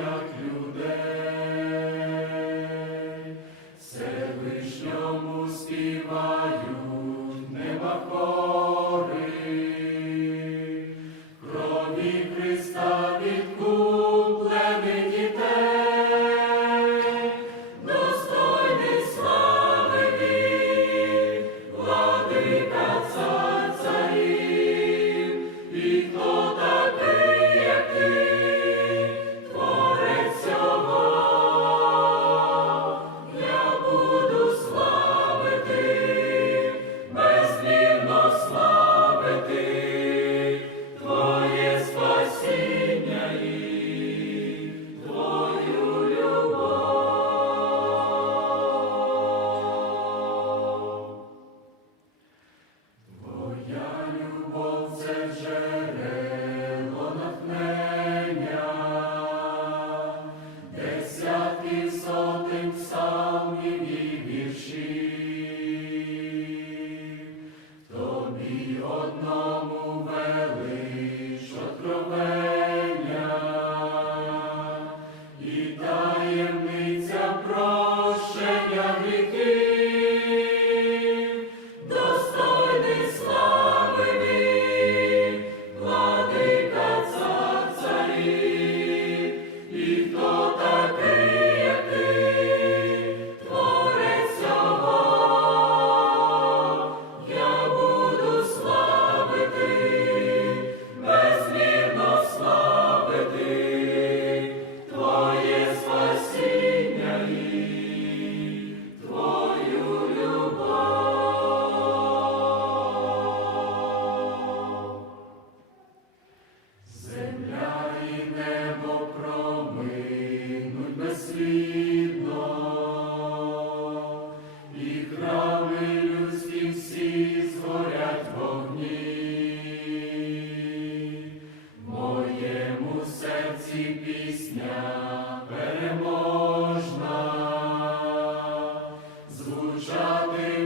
як людей, Всевишньому співають неба хори, крові Христа від Thank you. Пісня переможна, звучатиме